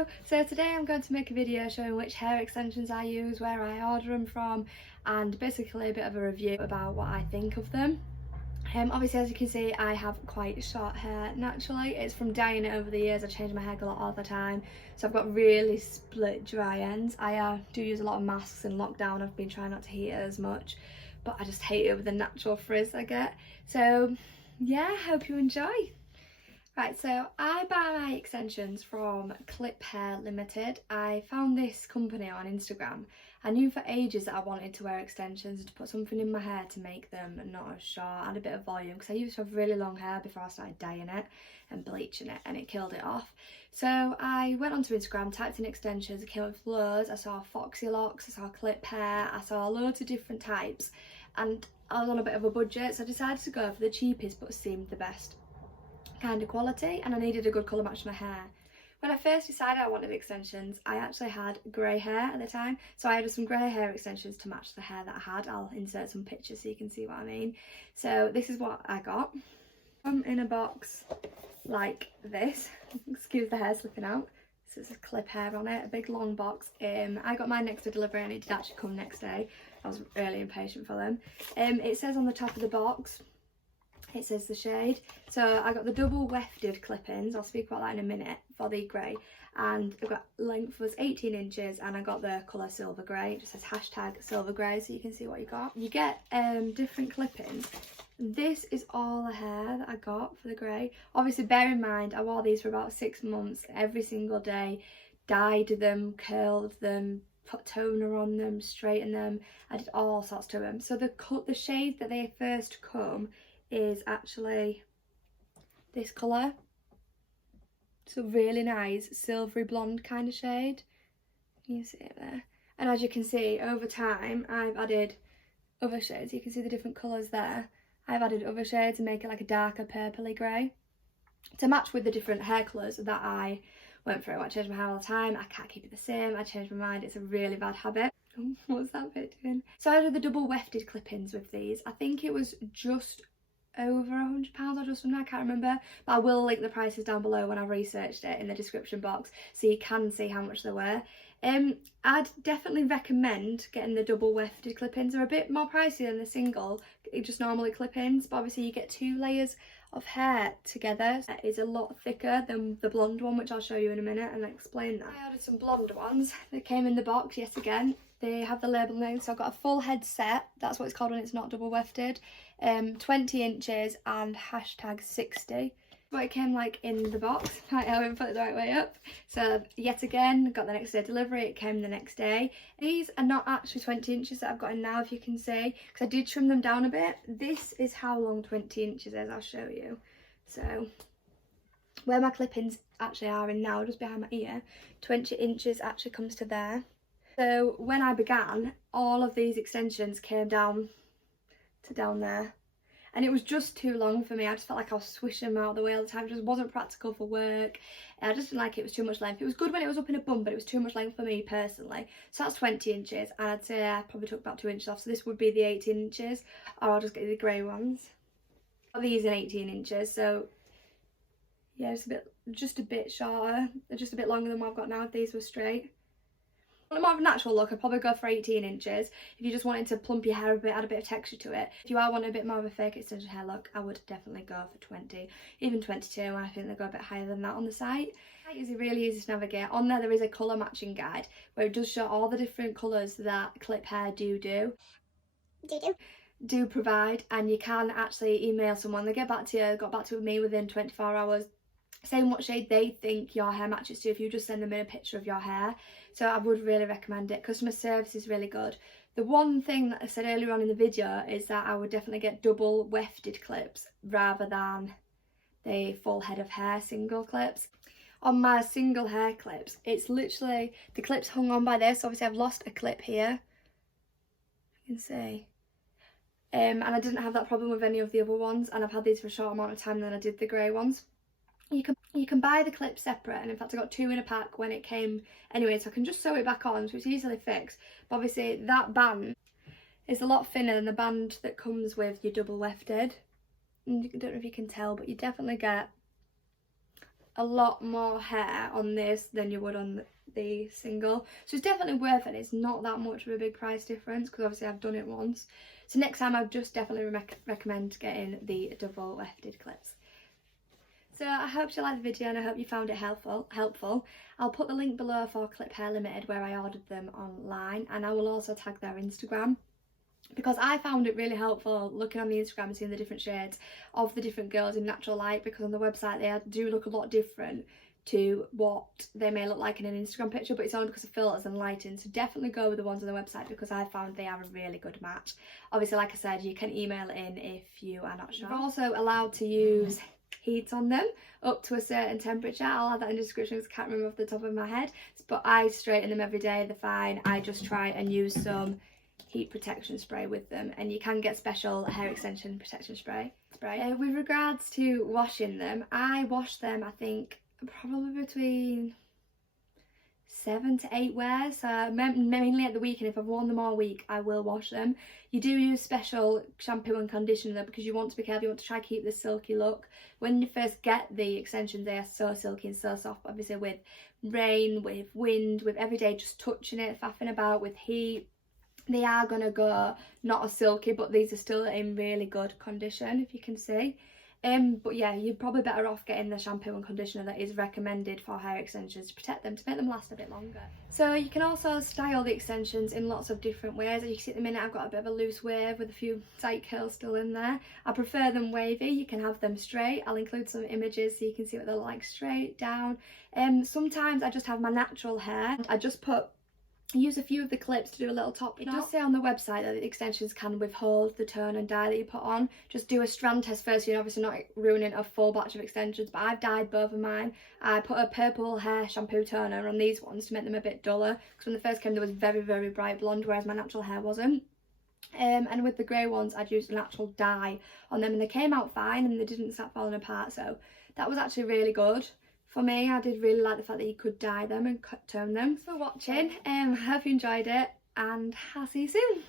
Hello! So today I'm going to make a video showing which hair extensions I use, where I order them from, and basically a bit of a review about what I think of them. Obviously, as you can see, I have quite short hair naturally. It's from dyeing it over the years. I change my hair a lot all the time, so I've got really split dry ends. I do use a lot of masks in lockdown. I've been trying not to heat it as much, but I just hate it with the natural frizz I get. So yeah, hope you enjoy. Right, so I buy my extensions from CLIPHAIR Limited. I found this company on Instagram. I knew for ages that I wanted to wear extensions and to put something in my hair to make them not as short, add a bit of volume, because I used to have really long hair before I started dyeing it and bleaching it, and it killed it off. So I went onto Instagram, typed in extensions, it came up with loads. I saw Foxy Locks, I saw clip hair, I saw loads of different types, and I was on a bit of a budget, so I decided to go for the cheapest but seemed the best kind of quality, and I needed a good colour match to my hair. When I first decided I wanted extensions, I actually had grey hair at the time, so I added some grey hair extensions to match the hair that I had. I'll insert some pictures so you can see what I mean. So this is what I got. I'm in a box like this. Excuse the hair slipping out. So it's a clip hair on it, a big long box. I got mine next to delivery and it did actually come next day. I was really impatient for them. It says on the top of the box, it says the shade. So I got the double wefted clip-ins, I'll speak about that in a minute, for the grey, and I've got length was 18 inches and I got the colour silver grey. It just says hashtag silver grey so you can see what you got. You get different clip-ins. This is all the hair that I got for the grey. Obviously bear in mind I wore these for about 6 months every single day, dyed them, curled them, put toner on them, straightened them. I did all sorts to them. So the shade that they first come is actually this colour. It's a really nice silvery blonde kind of shade. You see it there. And as you can see, over time I've added other shades. You can see the different colours there. I've added other shades and make it like a darker purpley grey to match with the different hair colours that I went through. I change my hair all the time. I can't keep it the same. I change my mind. It's a really bad habit. What's that bit doing? So I did the double wefted clip-ins with these. I think it was just over £100 or just under, I can't remember, but I will link the prices down below when I researched it in the description box so you can see how much they were. I'd definitely recommend getting the double wefted clip-ins. They're a bit more pricey than the single, just normally clip-ins, but obviously you get 2 layers of hair together. It is a lot thicker than the blonde one, which I'll show you in a minute and explain that. I ordered some blonde ones that came in the box yet again. They have the label name, so I've got a full head set, that's what it's called when it's not double wefted, 20 inches and hashtag 60. What it came like in the box. Right, I haven't put it the right way up. So yet again, got the next day delivery, it came the next day. These are not actually 20 inches that I've got in now, if you can see, because I did trim them down a bit. This is how long 20 inches is, I'll show you. So where my clip-ins actually are in now, just behind my ear, 20 inches actually comes to there. So when I began, all of these extensions came down to down there, and it was just too long for me. I just felt like I was swishing them out of the way all the time. It just wasn't practical for work. I just didn't like it. It was too much length. It was good when it was up in a bun, but it was too much length for me personally. So that's 20 inches, and I'd say I probably took about 2 inches off, so this would be the 18 inches, or I'll just get the grey ones. These are 18 inches, so yeah, just a bit shorter, just a bit longer than what I've got now if these were straight. More of a natural look, I'd probably go for 18 inches. If you just wanted to plump your hair a bit, add a bit of texture to it. If you are wanting a bit more of a fake extension hair look, I would definitely go for 20, even 22. I think they go a bit higher than that on the site. It is really easy to navigate. On there is a colour matching guide where it does show all the different colours that CLIPHAIR do provide, and you can actually email someone. They get back to you, got back to me within 24 hours. Saying what shade they think your hair matches to if you just send them in a picture of your hair. So I would really recommend it. Customer service is really good. The one thing that I said earlier on in the video is that I would definitely get double wefted clips rather than the full head of hair single clips. On my single hair clips, it's literally, the clips hung on by this. Obviously I've lost a clip here, you can see. And I didn't have that problem with any of the other ones, and I've had these for a short amount of time than I did the grey ones. You can buy the clips separate, and in fact I got 2 in a pack when it came anyway, so I can just sew it back on, so it's easily fixed. But obviously that band is a lot thinner than the band that comes with your double wefted. And I don't know if you can tell, but you definitely get a lot more hair on this than you would on the single, so it's definitely worth it. It's not that much of a big price difference because obviously I've done it once, so next time I'd just definitely recommend getting the double wefted clips. So I hope you liked the video and I hope you found it helpful. I'll put the link below for Clip Hair Limited where I ordered them online, and I will also tag their Instagram, because I found it really helpful looking on the Instagram and seeing the different shades of the different girls in natural light, because on the website they do look a lot different to what they may look like in an Instagram picture, but it's only because of filters and lighting. So definitely go with the ones on the website because I found they are a really good match. Obviously, like I said, you can email in if you are not sure. You're also allowed to use heat on them up to a certain temperature. I'll add that in the description because I can't remember off the top of my head, but I straighten them every day, they're fine. I just try and use some heat protection spray with them, and you can get special hair extension protection spray. With regards to washing them, I wash them I think probably between 7 to 8 wears, so mainly at the week, and if I've worn them all week I will wash them. You do use special shampoo and conditioner though, because you want to be careful, you want to try to keep the silky look. When you first get the extensions they are so silky and so soft, obviously with rain, with wind, with every day just touching it, faffing about with heat, they are going to go not as silky, but these are still in really good condition, if you can see. But yeah, you're probably better off getting the shampoo and conditioner that is recommended for hair extensions to protect them, to make them last a bit longer. So you can also style the extensions in lots of different ways. As you can see at the minute I've got a bit of a loose wave with a few tight curls still in there. I prefer them wavy. You can have them straight. I'll include some images so you can see what they look like straight down. Sometimes I just have my natural hair. I just use a few of the clips to do a little top knot. It does say on the website that the extensions can withhold the tone and dye that you put on. Just do a strand test first, so you're obviously not ruining a full batch of extensions, but I've dyed both of mine. I put a purple hair shampoo toner on these ones to make them a bit duller, because when they first came they was very, very bright blonde, whereas my natural hair wasn't. And with the grey ones I'd used a natural dye on them and they came out fine and they didn't start falling apart, so that was actually really good. For me, I did really like the fact that you could dye them and tone them. Thanks for watching. I hope you enjoyed it and I'll see you soon.